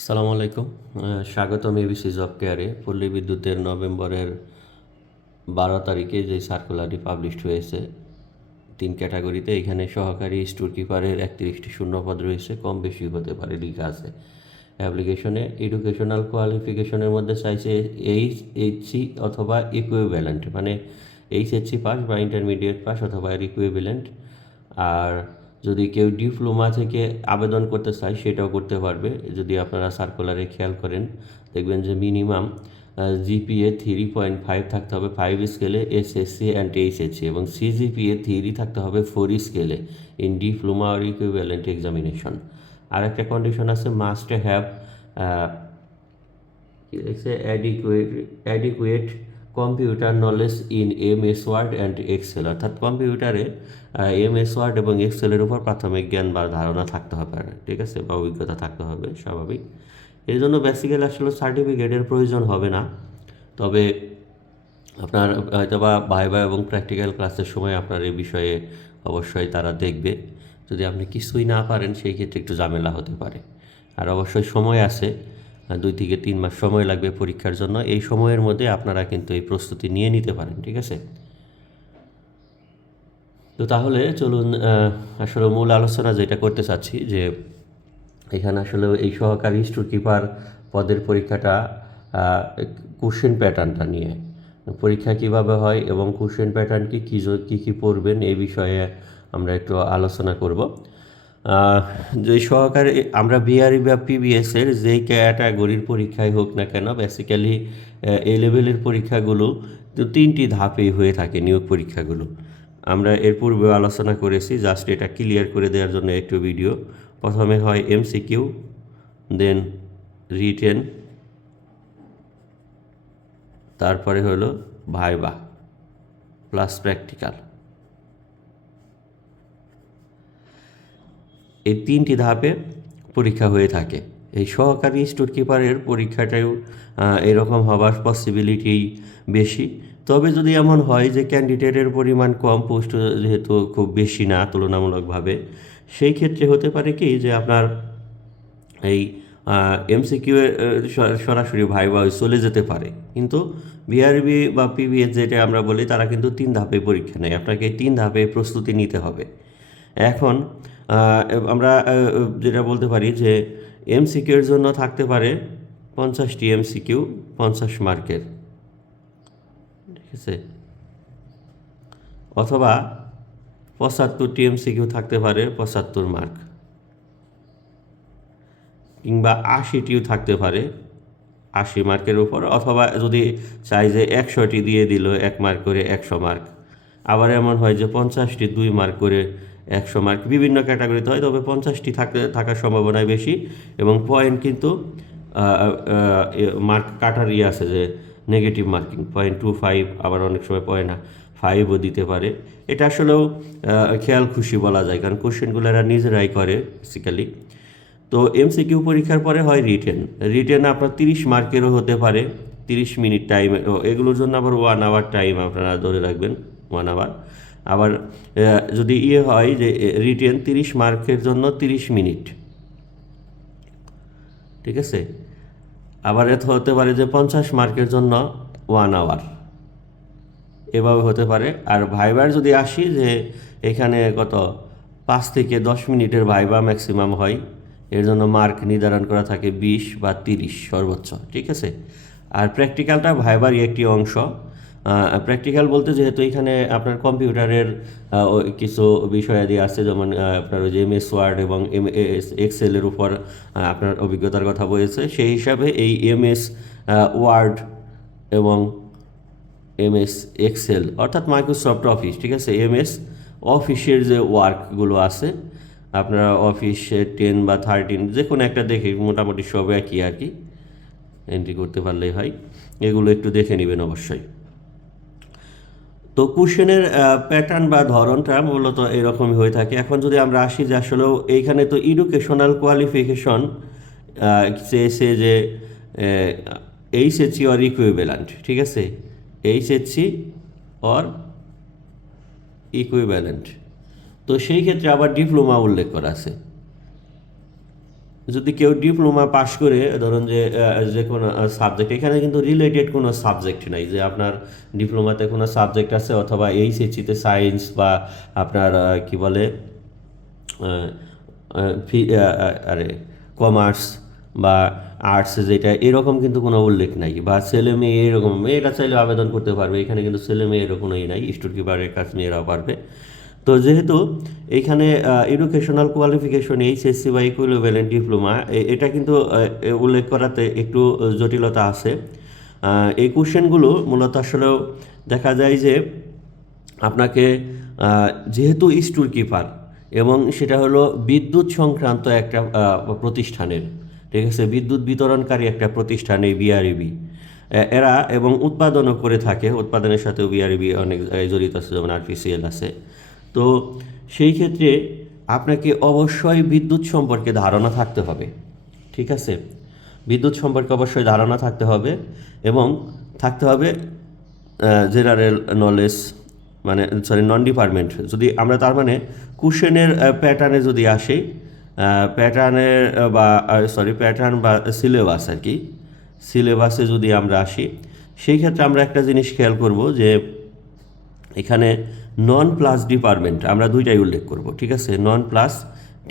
আসসালামু আলাইকুম। স্বাগতম এবিসি জব কেয়ারে। পল্লী বিদ্যুতের নভেম্বরের বারো তারিখে যে সার্কুলারটি পাবলিশড হয়েছে, তিন ক্যাটাগরিতে এখানে সহকারী স্টোর কিপারের একত্রিশটি শূন্যপদ রয়েছে, কম বেশি হতে পারে লেখা আছে। অ্যাপ্লিকেশনে এডুকেশনাল কোয়ালিফিকেশনের মধ্যে চাইছে এইচ এইচসি অথবা ইকুইভ্যালেন্ট মানে এইচএসসি পাস বা ইন্টারমিডিয়েট পাস অথবা ইকুইভ্যালেন্ট আর যদি কেউ ডিপ্লোমা থেকে আবেদন করতে চায়, সেটাও করতে পারবে। যদি আপনারা সার্কুলারে খেয়াল করেন, দেখবেন যে minimum GPA three point five থাকতে হবে ফাইভ স্কেলে এসএসসি অ্যান্ড এইচএসসি এবং সিজিপিএ থ্রি থাকতে হবে ফোর স্কেলে ইন ডিপ্লোমা আর ইকুইভ্যালেন্ট এক্সামিনেশন আর একটা কন্ডিশন আছে must have adequate adequate computer knowledge in M S word and excel অর্থাৎ কম্পিউটারে এম এস ওয়ার্ড এবং এক্সেলের উপর প্রাথমিক জ্ঞান বা ধারণা থাকতে হবে ঠিক আছে? বা অভিজ্ঞতা থাকতে হবে, স্বাভাবিক। এই জন্য বেসিক্যালি আসলে সার্টিফিকেটের প্রয়োজন হবে না। তবে আপনার হয়তো বা ভাইবা এবং প্র্যাকটিক্যাল ক্লাসের সময় আপনার এই বিষয়ে অবশ্যই তারা দেখবে। যদি আপনি কিছুই না পারেন, সেই ক্ষেত্রে একটু ঝামেলা হতে পারে। আর অবশ্যই সময় আছে। দুই থেকে তিন মাস সময় লাগবে পরীক্ষার জন্য। এই সময়ের মধ্যে আপনারা কিন্তু এই প্রস্তুতি নিয়ে নিতে পারেন, ঠিক আছে? তো তাহলে চলুন আসলে মূল আলোচনা যেটা করতে চাচ্ছি যে, এখানে আসলে এই সহকারী স্টোর কিপার পদের পরীক্ষাটা কোশ্চেন প্যাটার্নটা নিয়ে। পরীক্ষা কীভাবে হয় এবং কোশ্চেন প্যাটার্ন কি কী কী পড়বেন এই বিষয়ে আমরা একটু আলোচনা করব। যে সহকারে আমরা বিআরই বা পিবিএস এর যেই ক্যাটাগরির পরীক্ষায় হোক না কেন বেসিক্যালি এ লেভেলের পরীক্ষাগুলো তো তিনটি ধাপেই হয়ে থাকে নিয়োগ পরীক্ষাগুলো। আমরা এর পূর্বে আলোচনা করেছি জাস্ট এটা ক্লিয়ার করে দেওয়ার জন্য একটু ভিডিও প্রথমে হয় এমসিকিউ দেন রিটেন তারপরে হলো ভাইবা প্লাস প্র্যাকটিক্যাল এই তিনটি ধাপে পরীক্ষা হয়ে থাকে। এই সহকারী স্টোর কিপারের পরীক্ষাটাও এরকম হবার পসিবিলিটি বেশি। তবে যদি এমন হয় যে ক্যান্ডিডেটের পরিমাণ কম পোস্ট যেহেতু খুব বেশি না তুলনামূলকভাবে, সেই ক্ষেত্রে হতে পারে কি যে আপনার এই এমসিকিউ সরাসরি ভাই ভাই চলে যেতে পারে। কিন্তু বিআরবি বা পিবিএস যেটা আমরা বলি, তারা কিন্তু তিন ধাপে পরীক্ষা নেয়। আপনাকে তিন ধাপে প্রস্তুতি নিতে হবে। এখন আমরা যেটা বলতে পারি যে এমসিকিউ এর জন্য থাকতে পারে পঞ্চাশটি এমসিকিউ পঞ্চাশ মার্কের। ঠিক আছে? অথবা পঁচাত্তরটি এমসিকিউ থাকতে পারে পঁচাত্তর মার্ক। কিংবা আশিটিও থাকতে পারে আশি মার্কের উপর, অথবা যদি চাই যে একশোটি দিয়ে দিল এক মার্ক করে একশো মার্ক। আবার এমন হয় যে পঞ্চাশটি দুই মার্ক করে একশো মার্ক বিভিন্ন ক্যাটাগরিতে হয়, তবে পঞ্চাশটি থাকতে থাকার সম্ভাবনাই বেশি। এবং পয়েন্ট কিন্তু মার্ক কাটার ইয়ে আছে যে negative marking point two five আবার অনেক সময় পয়েন্ট ফাইভও দিতে পারে। এটা আসলেও খেয়াল খুশি বলা যায়, কারণ কোশ্চেনগুলো এরা নিজেরাই করে বেসিক্যালি তো এমসিকিউ পরীক্ষার পরে হয় রিটেন রিটেন আপনার তিরিশ মার্কেরও হতে পারে, তিরিশ মিনিট টাইম এগুলোর জন্য আবার ওয়ান আওয়ার টাইম আপনারা ধরে রাখবেন ওয়ান আওয়ার আবার যদি ইয়ে হয় যে রিটেন তিরিশ মার্কের জন্য তিরিশ মিনিট। ঠিক আছে? আবার এত হতে পারে যে, পঞ্চাশ মার্কের জন্য ওয়ান আওয়ার এভাবে হতে পারে। আর ভাইবার যদি আসি যে, এখানে কত, পাঁচ থেকে দশ মিনিটের ভাইবা ম্যাক্সিমাম হয়, এর জন্য মার্ক নির্ধারণ করা থাকে বিশ বা তিরিশ সর্বোচ্চ। ঠিক আছে? আর প্র্যাকটিক্যালটা ভাইবারই একটি অংশ। প্র্যাকটিক্যাল বলতে যেহেতু এখানে আপনার কম্পিউটারের কিছু বিষয়াদি আছে, যেমন আপনার ওই যে এম এস ওয়ার্ড এবং এম এস এক্সেলের উপর আপনার অভিজ্ঞতার কথা বলেছে, সেই হিসাবে এই এম এস ওয়ার্ড এবং এমএস এক্সেল অর্থাৎ মাইক্রোসফট অফিস ঠিক আছে? এমএস অফিসের যে ওয়ার্কগুলো আছে, আপনারা অফিসে টেন বা থার্টিন যে কোনো একটা দেখে মোটামুটি সব একই আর কি। এন্ট্রি করতে পারলেই হয়। এগুলো একটু দেখে নেবেন অবশ্যই। তো কোশ্চেনের প্যাটার্ন বা ধরনটা মূলত এরকমই হয়ে থাকে। এখন যদি আমরা আসি যে আসলেও এইখানে তো এডুকেশনাল কোয়ালিফিকেশন চেয়েছে যে এইচএসসি অর ইকুইভ্যালেন্ট ঠিক আছে? এইচএসসি অর ইকুইভ্যালেন্ট তো সেই ক্ষেত্রে আবার ডিপ্লোমা উল্লেখ করা আছে। যদি কেউ ডিপ্লোমা পাশ করে, ধরুন যে যে কোনো সাবজেক্ট এখানে কিন্তু রিলেটেড কোনো সাবজেক্ট নাই যে আপনার ডিপ্লোমাতে কোনো সাবজেক্ট আছে অথবা এইচএসসিতে সায়েন্স বা আপনার কি বলে আরে কমার্স বা আর্টস যেটা, এরকম কিন্তু কোনো উল্লেখ নাই বা ছেলে মেয়ে এরকম, মেয়েরা চাইলে আবেদন করতে পারবে, এখানে কিন্তু ছেলে মেয়ে এরকম ই নাই স্টুড কিপারের কাজ মেয়েরাও পারবে। তো যেহেতু এইখানে এডুকেশনাল কোয়ালিফিকেশন এইচএসসি বা ইকুইভ্যালেন্ট ডিপ্লোমা এটা কিন্তু উল্লেখ করাতে একটু জটিলতা আছে। এই কোশ্চেনগুলো মূলত আসলেও দেখা যায় যে আপনাকে যেহেতু স্টোর কিপার এবং সেটা হলো বিদ্যুৎ সংক্রান্ত একটা প্রতিষ্ঠানের, ঠিক আছে? বিদ্যুৎ বিতরণকারী একটা প্রতিষ্ঠান, এই বিআরইবি এরা এবং উৎপাদনও করে থাকে, উৎপাদনের সাথেও বিআরইবি অনেক জড়িত আছে, যেমন আরপিসিএল আছে। তো সেই ক্ষেত্রে আপনাকে অবশ্যই বিদ্যুৎ সম্পর্কে ধারণা থাকতে হবে, ঠিক আছে? বিদ্যুৎ সম্পর্কে অবশ্যই ধারণা থাকতে হবে এবং থাকতে হবে জেনারেল নলেজ মানে সরি নন ডিপার্টমেন্ট যদি আমরা তার মানে কুশনের প্যাটার্নে যদি আসি প্যাটার্নের বা সরি প্যাটার্ন বা সিলেবাস আর কি সিলেবাসে যদি আমরা আসি, সেই ক্ষেত্রে আমরা একটা জিনিস খেয়াল করব যে এখানে নন প্লাস ডিপার্টমেন্ট আমরা দুইটাই উল্লেখ করব, ঠিক আছে? নন প্লাস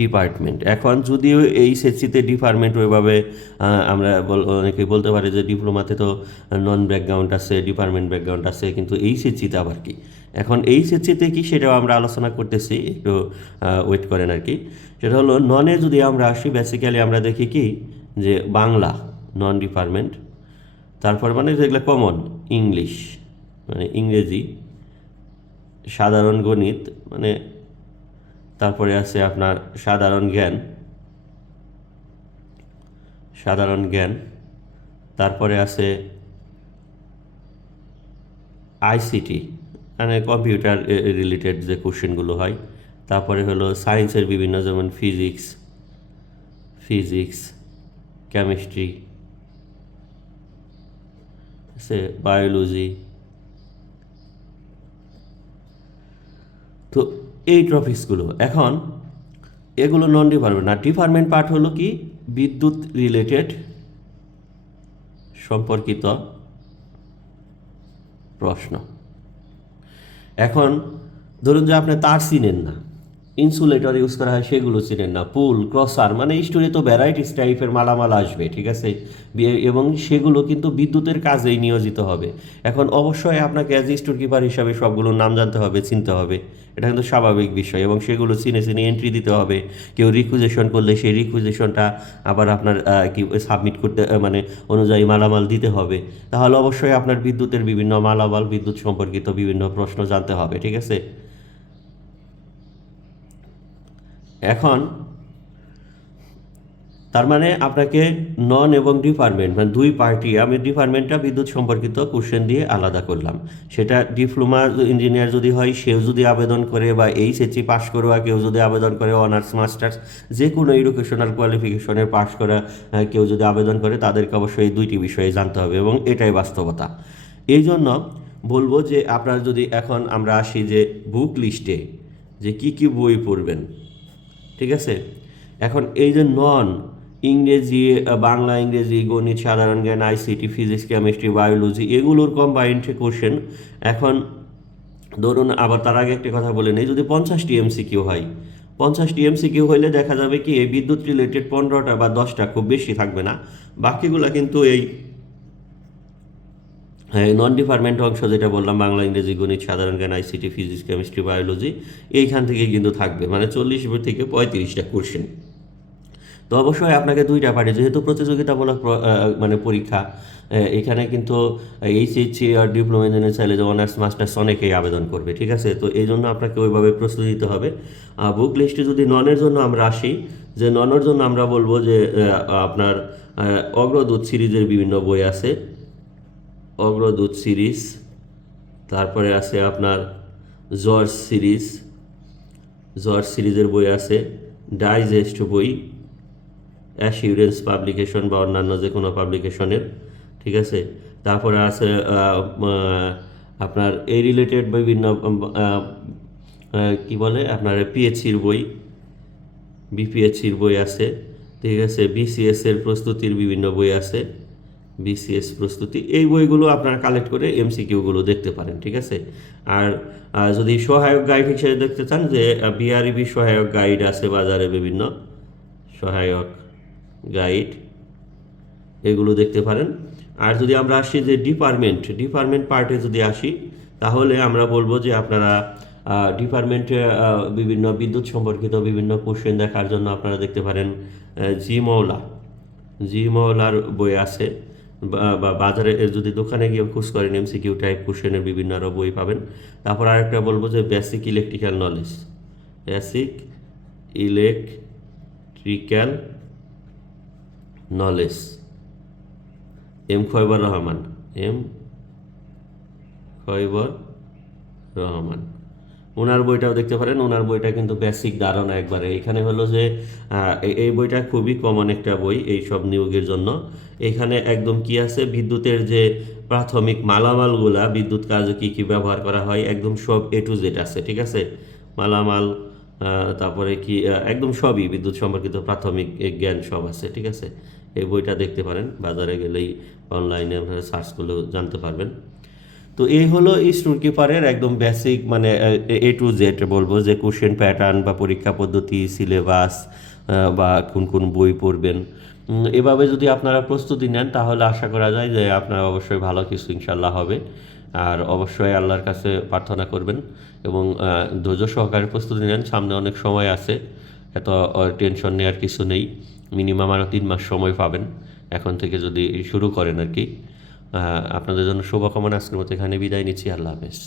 ডিপার্টমেন্ট এখন যদিও এই সেচিতে ডিপার্টমেন্ট ওইভাবে আমরা অনেকে বলতে পারে যে ডিপ্লোমাতে তো নন ব্যাকগ্রাউন্ড আছে ডিপার্টমেন্ট ব্যাকগ্রাউন্ড আছে, কিন্তু এই সেচিতে আবার কি? এখন এই সেচিতে কি সেটাও আমরা আলোচনা করতেছি, একটু ওয়েট করেন আর কি। সেটা হলো ননে যদি আমরা আসি বেসিক্যালি আমরা দেখি কি? যে বাংলা নন ডিপার্টমেন্ট তারপর মানে যেগুলো কমন ইংলিশ মানে ইংরেজি সাধারণ গণিত মানে তারপরে আছে আপনার সাধারণ জ্ঞান। সাধারণ জ্ঞান। তারপরে আছে আইসিটি মানে কম্পিউটার রিলেটেড যে কোশ্চেনগুলো হয়। তারপরে হলো সায়েন্সের বিভিন্ন, যেমন ফিজিক্স ফিজিক্স, কেমিস্ট্রি, আছে বায়োলজি তো এই ট্রফিসগুলো এখন এগুলো নন ডিপার্টমেন্ট না ডিপার্টমেন্ট পার্ট হলো কি? বিদ্যুৎ রিলেটেড সম্পর্কিত প্রশ্ন। এখন ধরুন যে আপনি তার চিনেন না। ইনসুলেটর ইউজ করা হয়, সেগুলো চিনেন না। পুল, ক্রসার মানে স্টোরে তো ভ্যারাইটিস টাইপের মালামাল আসবে, ঠিক আছে? এবং সেগুলো কিন্তু বিদ্যুতের কাজেই নিয়োজিত হবে। এখন অবশ্যই আপনাকে অ্যাজ স্টোর কিপার হিসাবে সবগুলোর নাম জানতে হবে, চিনতে হবে। এটা কিন্তু স্বাভাবিক বিষয়, এবং সেগুলো চিনে চিনে এন্ট্রি দিতে হবে। কেউ রিকুইজেশন করলে সেই রিকুইজেশনটা আবার আপনার কি সাবমিট করতে মানে অনুযায়ী মালামাল দিতে হবে। তাহলে অবশ্যই আপনার বিদ্যুতের বিভিন্ন মালামাল, বিদ্যুৎ সম্পর্কিত বিভিন্ন প্রশ্ন জানতে হবে, ঠিক আছে? এখন, তার মানে আপনাকে নন এবং ডিপার্টমেন্ট মানে দুই পার্টি আমি ডিপার্টমেন্টটা বিদ্যুৎ সম্পর্কিত কোশ্চেন দিয়ে আলাদা করলাম। সেটা ডিপ্লোমা ইঞ্জিনিয়ার যদি হয়, সেও যদি আবেদন করে বা এইচএসসি পাস করোয়া কেউ যদি আবেদন করে অনার্স মাস্টার্স যে কোনো এডুকেশনাল কোয়ালিফিকেশনের পাস করা কেউ যদি আবেদন করে, তাদেরকে অবশ্যই এই দুইটি বিষয়ে জানতে হবে এবং এটাই বাস্তবতা। এই জন্য বলব যে আপনার যদি এখন আমরা আসি যে বুক লিস্টে যে কি কি বই পড়বেন ঠিক আছে? এখন এই যে নন ইংরেজি বাংলা, ইংরেজি, গণিত, সাধারণ জ্ঞান আইসিটি ফিজিক্স কেমিস্ট্রি বায়োলজি এগুলোর কম্বাইন্ড কোশ্চেন এখন ধরুন, আবার তার আগে একটা কথা বলে নেই, যদি পঞ্চাশটি এমসিকিউ হয়, পঞ্চাশটি এমসিকিউ হইলে দেখা যাবে কি, এই বিদ্যুৎ রিলেটেড পনেরোটা বা দশটা খুব বেশি থাকবে না। বাকিগুলো কিন্তু এই নন ডিপার্টমেন্ট অংশ যেটা বললাম, বাংলা, ইংরেজি, গণিত, সাধারণ জ্ঞান আইসিটি ফিজিক্স কেমিস্ট্রি বায়োলজি এইখান থেকে কিন্তু থাকবে। মানে চল্লিশ থেকে পঁয়ত্রিশটা কোশ্চেন তো অবশ্যই আপনাকে দুইটা পার্টি যেহেতু প্রতিযোগিতামূলক মানে পরীক্ষা এখানে কিন্তু এইচএসসি আর ডিপ্লোমা ইঞ্জিনিয়ার চাইলে যে অনার্স মাস্টার্স অনেকেই আবেদন করবে, ঠিক আছে? তো এই জন্য আপনাকে ওইভাবে প্রস্তুতি দিতে হবে। বুক লিস্টে যদি ননের জন্য আমরা আসি, যে ননের জন্য আমরা বলব যে আপনার অগ্রদূত সিরিজের বিভিন্ন বই আছে। অগ্রদূত সিরিজ, তারপরে আছে আপনার জর্জ সিরিজ, জর্জ সিরিজের বই আছে ডাইজেস্ট বই, অ্যাসিউরেন্স পাবলিকেশন বা অন্যান্য যে কোনো পাবলিকেশনের, ঠিক আছে? তারপরে আছে আপনার এই রিলেটেড বিভিন্ন কি বলে? আপনার পিএইচসির বই, বিপিএইচসির বই আছে, ঠিক আছে? বিসিএস এর প্রস্তুতির বিভিন্ন বই আছে। বিসিএস প্রস্তুতি, এই বইগুলো আপনারা কালেক্ট করে এমসিকিউগুলো দেখতে পারেন, ঠিক আছে? আর যদি সহায়ক গাইড হিসেবে দেখতে চান, যে বিআরবি সহায়ক গাইড আছে বাজারে বিভিন্ন, সহায়ক গাইড এগুলো দেখতে পারেন। আর যদি আমরা আসি যে ডিপার্টমেন্ট ডিপার্টমেন্ট পার্টে যদি আসি, তাহলে আমরা বলব যে আপনারা ডিপার্টমেন্টে বিভিন্ন বিদ্যুৎ সম্পর্কিত বিভিন্ন কোশ্চেন দেখার জন্য আপনারা দেখতে পারেন জি মৌলা, জি মৌলার বই আছে। বা- বাজারে যদি দোকানে গিয়ে খোঁজ করেন এমসিকিউ টাইপ কোশ্চেনের বিভিন্ন আরও বই পাবেন। তারপর আরেকটা বলব যে basic electrical knowledge basic electrical knowledge M Khayber Rahman. M Khayber Rahman. ওনার বইটাও দেখতে পারেন। ওনার বইটা কিন্তু বেসিক ধারণা একবারে। এখানে হলো যে এই- বইটা খুবই কমন একটা বই এই সব নিয়োগের জন্য। এখানে একদম কি আছে? বিদ্যুতের যে প্রাথমিক মালামালগুলা, বিদ্যুৎ কাজে কি কি ব্যবহার করা হয়, একদম সব এ টু জেড আছে, ঠিক আছে? মালামাল তারপরে কি একদম সবই বিদ্যুৎ সম্পর্কিত প্রাথমিক জ্ঞান সব আছে, ঠিক আছে? এই বইটা দেখতে পারেন। বাজারে গেলেই অনলাইনে আপনারা সার্চ করলেও জানতে পারবেন। তো এই হলো এই স্টোর কিপারের একদম বেসিক মানে এ টু জেড বলব যে কোশ্চেন প্যাটার্ন বা পরীক্ষা পদ্ধতি সিলেবাস বা কোন কোন বই পড়বেন। এভাবে যদি আপনারা প্রস্তুতি নেন, তাহলে আশা করা যায় যে আপনার অবশ্যই ভালো কিছু ইনশাল্লাহ হবে। আর অবশ্যই আল্লাহর কাছে প্রার্থনা করবেন এবং ধৈর্য সহকারে প্রস্তুতি নেন। সামনে অনেক সময় আছে, এত টেনশন নেওয়ার কিছু নেই। মিনিমাম আরও তিন মাস সময় পাবেন। এখন থেকে যদি শুরু করেন আর কি। আপনাদের জন্য শুভকামনা আজকের মতো এখানে বিদায় নিচ্ছি। আল্লাহ হাফেজ।